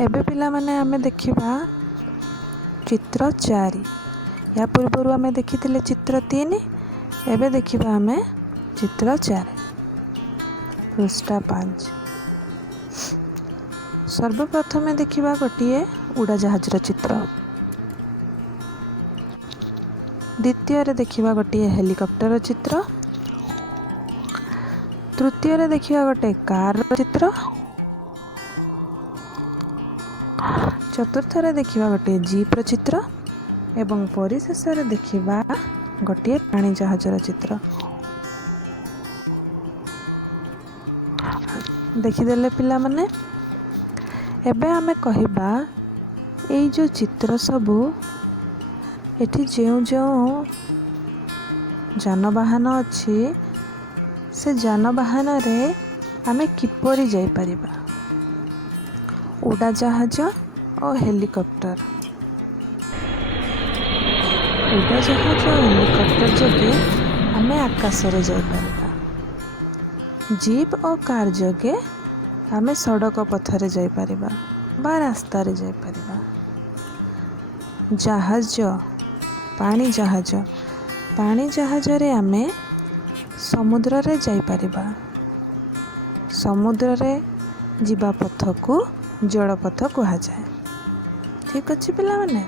एबे पिला माने आमे देखिबा चित्र 4। या पूर्व आमे देखिथिले चित्र 3। एबे देखिबा आमे चित्र 4 पृष्ठा 5। सर्वप्रथमे देखिबा गोटिए उड़ाजाहाजर चित्र। द्वितीय रे देखिबा गोटिए हेलिकॉप्टर चित्र। तृतीय रे देखिबा गोटे कार चित्र। चतुर्थ रे देखिबा गोटे जीप चित्र एवं परिशेष रे देखिबा गोटे पानी जहाजर चित्र। देखिदेले पिला माने एबे आमे कहिबा एई जो चित्र सबू एठी जो जानवाहन अच्छी से जानवाहन रे आमे किपरि जाई परिबा। उड़ाजाहाज और हेलिकॉप्टर। उड़ाजाहाज और हेलिकॉप्टर जगे आमे आकाश रे जाई परिबा। जीप और कार जगे आमे सड़क पथरे जाई परिबा बा रास्ता रे जाई परिबा। जहाज पानी जहाज रे आमे समुद्र रे जाई परिबा। समुद्र रे जीवा पथ को जलपथ कहा जाए। ठीक अच्छे पिला माने।